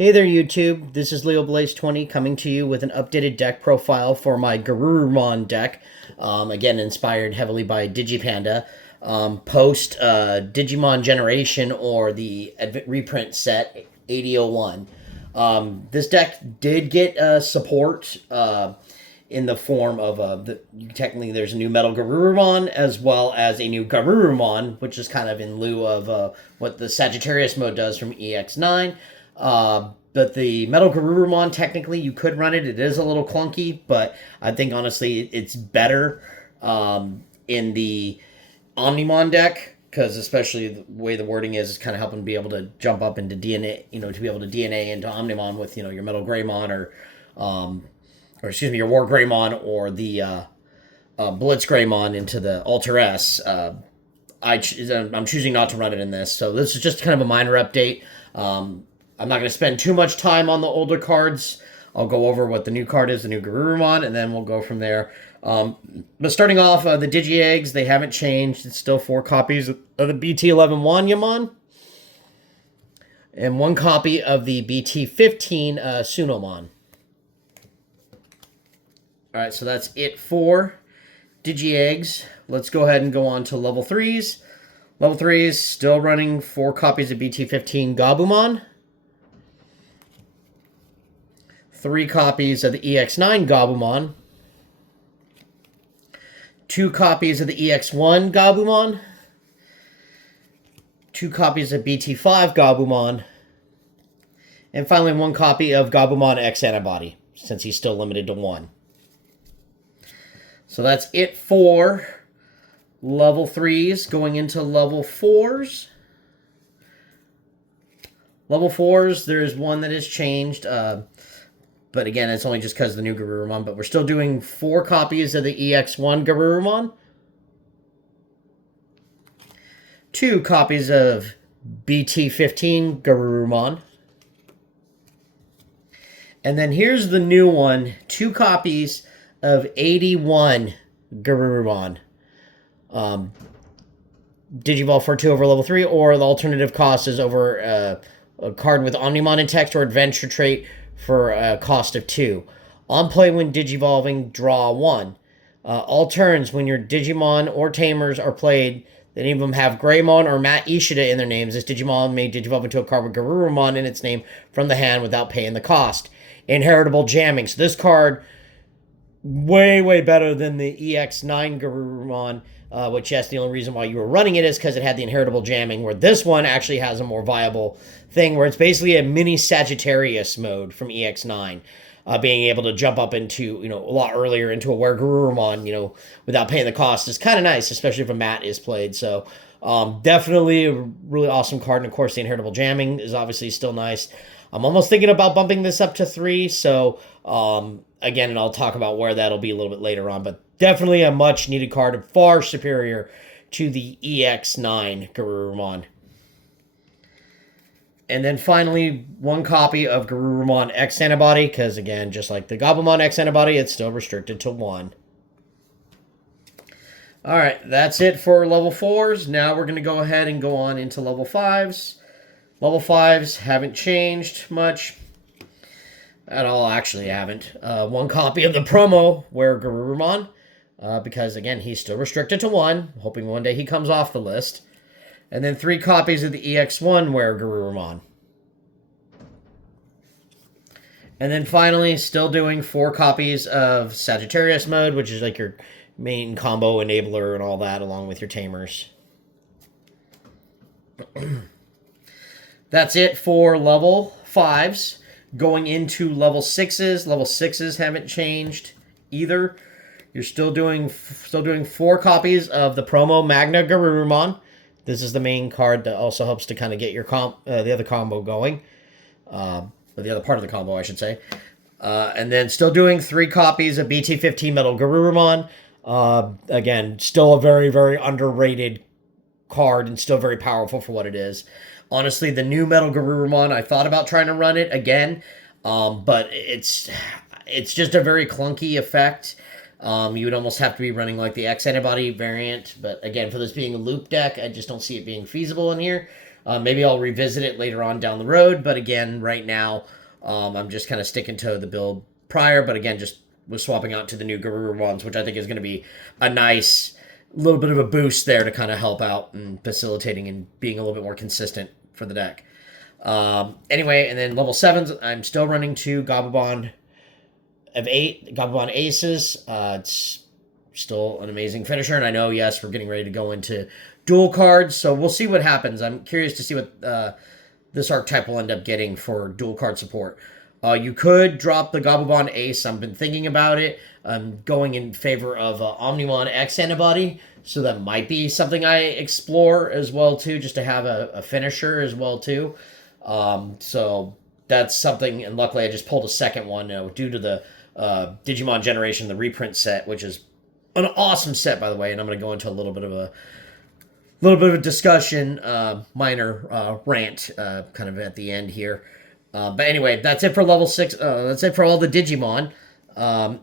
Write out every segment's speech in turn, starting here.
Hey there, YouTube. This is LeoBlaze20 coming to you with an updated deck profile for my Garurumon deck. Again, inspired heavily by Digipanda. Post Digimon Generation or the reprint set AD-01. This deck did get support in the form of technically there's a new Metal Garurumon as well as a new Garurumon, which is kind of in lieu of what the Sagittarius mode does from EX9. But the Metal Garurumon, technically, you could run it. It is a little clunky, but I think, honestly, it's better in the Omnimon deck, because especially the way the wording is kind of helping be able to jump up into DNA, to be able to DNA into Omnimon with, your Metal Greymon or excuse me, your War Greymon or the Blitz Greymon into the Alter S. I'm choosing not to run it in this, so this is just kind of a minor update. I'm not going to spend too much time on the older cards. I'll go over what the new card is, the new Garurumon, and then we'll go from there. But starting off, the Digi-Eggs, they haven't changed. It's still 4 copies of the BT-11 Wanyamon and 1 copy of the BT-15 Sunomon. Alright, so that's it for Digi-Eggs. Let's go ahead and go on to level 3s. Level 3s, still running 4 copies of BT-15 Gabumon. 3 copies of the EX9 Gabumon. 2 copies of the EX1 Gabumon. 2 copies of BT5 Gabumon. And finally 1 copy of Gabumon X Antibody, since he's still limited to 1. So that's it for level 3s. Going into level 4s. Level 4s, there's one that has changed. But again, it's only just because of the new Garurumon. But we're still doing 4 copies of the EX1 Garurumon. 2 copies of BT-15 Garurumon. And then here's the new one. 2 copies of AD-01 Garurumon. Digivolve for 2 over level 3, or the alternative cost is over a card with Omnimon in text or adventure trait for a cost of 2. On play when Digivolving, draw 1. All turns when your Digimon or Tamers are played that any of them have Greymon or Matt Ishida in their names, this Digimon may Digivolve into a card with Garurumon in its name from the hand without paying the cost. Inheritable Jamming. So this card, way better than the EX9 Garurumon, which, yes, the only reason why you were running it is because it had the Inheritable Jamming, where this one actually has a more viable thing, where it's basically a mini Sagittarius mode from EX9, being able to jump up into, a lot earlier into a Were Garurumon, without paying the cost is kind of nice, especially if a Mat is played. So, definitely a really awesome card, and of course the Inheritable Jamming is obviously still nice. I'm almost thinking about bumping this up to 3, so, again, and I'll talk about where that'll be a little bit later on, but definitely a much-needed card, far superior to the EX9 Garurumon. And then finally, 1 copy of Garurumon X Antibody, because again, just like the Gabumon X Antibody, it's still restricted to 1. Alright, that's it for level 4s. Now we're going to go ahead and go on into level 5s. Level 5s haven't changed much. At all, actually haven't. 1 copy of the promo Were Garurumon, because again, he's still restricted to 1, hoping one day he comes off the list. And then 3 copies of the EX1 Were Garurumon. And then finally, still doing 4 copies of Sagittarius mode, which is like your main combo enabler and all that, along with your Tamers. That's it for level 5s. Going into level 6s. Level 6s haven't changed either. You're still doing 4 copies of the promo Magna Garurumon. This is the main card that also helps to kind of get your the other combo going. Or the other part of the combo, I should say. And then still doing 3 copies of BT-15 Metal Garurumon. Again, still a very underrated card and still very powerful for what it is. Honestly, the new Metal Garurumon, I thought about trying to run it again, but it's just a very clunky effect. You would almost have to be running like the X Antibody variant, but again, for this being a loop deck, I just don't see it being feasible in here. Maybe I'll revisit it later on down the road, but again, right now, I'm just kind of sticking to the build prior, but again, just was swapping out to the new Garurumons, which I think is going to be a nice little bit of a boost there to kind of help out and facilitating and being a little bit more consistent for the deck. Anyway, and then level 7s, I'm still running 2 Gabumon of 8, Gabumon Aces. It's still an amazing finisher, and I know, yes, we're getting ready to go into dual cards, so we'll see what happens. I'm curious to see what this archetype will end up getting for dual card support. You could drop the Gabumon Ace. I've been thinking about it. I'm going in favor of Omnimon X Antibody, so that might be something I explore as well, too, just to have a finisher as well, too. So that's something, and luckily I just pulled a second one due to the Digimon Generation, the reprint set, which is an awesome set, by the way, and I'm going to go into a little bit of a discussion, minor rant, kind of at the end here. But anyway, that's it for level 6. That's it for all the Digimon.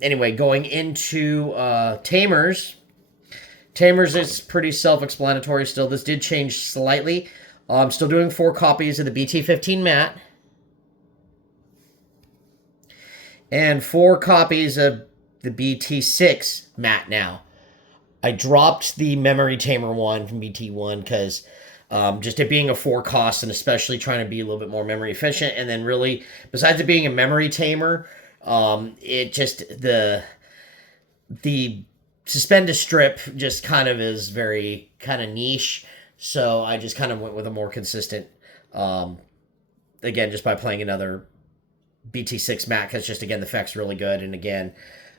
Anyway, going into Tamers. Tamers is pretty self-explanatory still. This did change slightly. I'm still doing 4 copies of the BT15 mat. And 4 copies of the BT6 mat now. I dropped the Memory Tamer one from BT1 because just it being a 4 cost and especially trying to be a little bit more memory efficient. And then really, besides it being a Memory Tamer, it just, the Suspended Strip just kind of is very kind of niche. So I just kind of went with a more consistent, again, just by playing another BT6 mat, because just, again, the effect's really good. And again,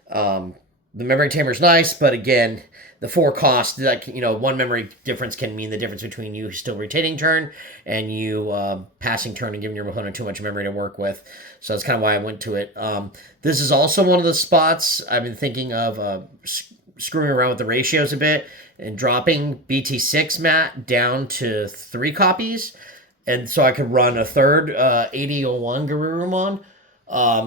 the Memory Tamer's nice, but again, the 4 cost, like, 1 memory difference can mean the difference between you still retaining turn and you passing turn and giving your opponent too much memory to work with. So that's kind of why I went to it. This is also one of the spots I've been thinking of screwing around with the ratios a bit and dropping BT6 mat down to 3 copies. And so I could run a third AD-01 Garurumon.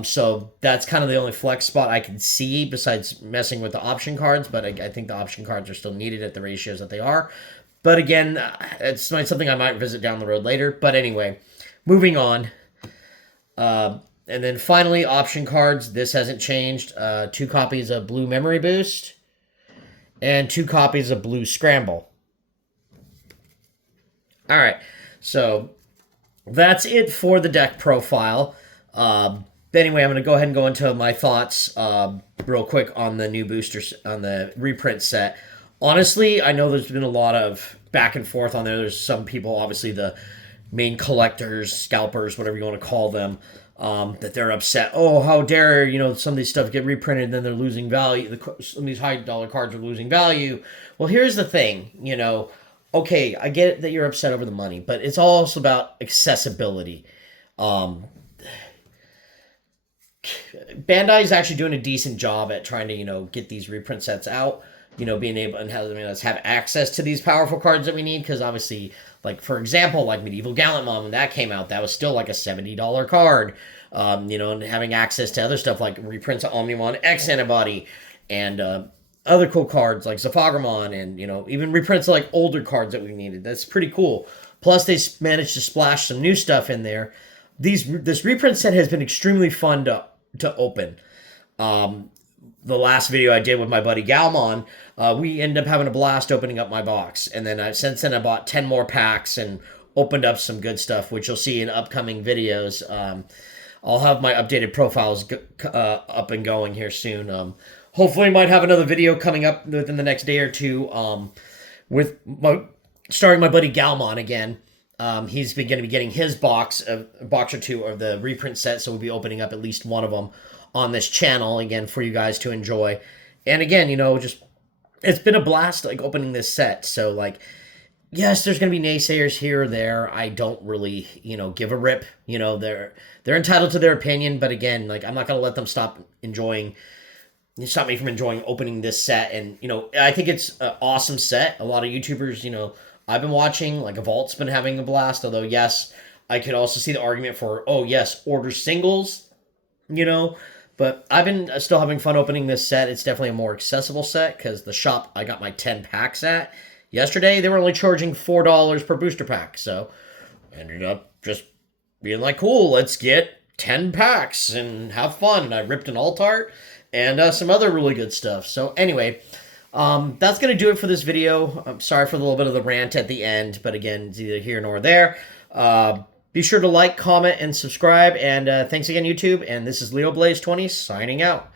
So that's kind of the only flex spot I can see besides messing with the option cards, but I think the option cards are still needed at the ratios that they are. But again, it's something I might visit down the road later. But anyway, moving on. And then finally, option cards. This hasn't changed. 2 copies of Blue Memory Boost and 2 copies of Blue Scramble. All right, so that's it for the deck profile. Anyway, I'm going to go ahead and go into my thoughts real quick on the new boosters, on the reprint set. Honestly, I know there's been a lot of back and forth on there. There's some people, obviously the main collectors, scalpers, whatever you want to call them, that they're upset. Oh, how dare, some of these stuff get reprinted and then they're losing value. Some of these high dollar cards are losing value. Well, here's the thing, okay, I get that you're upset over the money, but it's also about accessibility. Bandai is actually doing a decent job at trying to, get these reprint sets out, being able and having us have access to these powerful cards that we need, because obviously, like, for example, like Medieval Gallantmon, when that came out, that was still like a $70 card, and having access to other stuff like reprints of Omnimon X Antibody and other cool cards like Zaphagramon and, even reprints of like older cards that we needed. That's pretty cool. Plus, they managed to splash some new stuff in there. This reprint set has been extremely fun to open. The last video I did with my buddy Galmon, we ended up having a blast opening up my box. And then since then I bought 10 more packs and opened up some good stuff, which you'll see in upcoming videos. I'll have my updated profiles up and going here soon. Hopefully I might have another video coming up within the next day or two starring my buddy Galmon again. He's going to be getting his box or 2 of the reprint set, so we'll be opening up at least one of them on this channel, again, for you guys to enjoy. And again, just, it's been a blast, like, opening this set. So, like, yes, there's going to be naysayers here or there. I don't really, give a rip. They're entitled to their opinion, but again, like, I'm not going to let them stop me from enjoying opening this set. And, I think it's an awesome set. A lot of YouTubers, I've been watching, like, Vault's been having a blast, although, yes, I could also see the argument for, oh, yes, order singles, but I've been still having fun opening this set. It's definitely a more accessible set, because the shop I got my 10 packs at yesterday, they were only charging $4 per booster pack, so ended up just being like, cool, let's get 10 packs and have fun. And I ripped an alt art and some other really good stuff. So anyway, that's going to do it for this video. I'm sorry for a little bit of the rant at the end, but again, it's either here nor there. Be sure to like, comment, and subscribe. And thanks again, YouTube. And this is LeoBlaze20 signing out.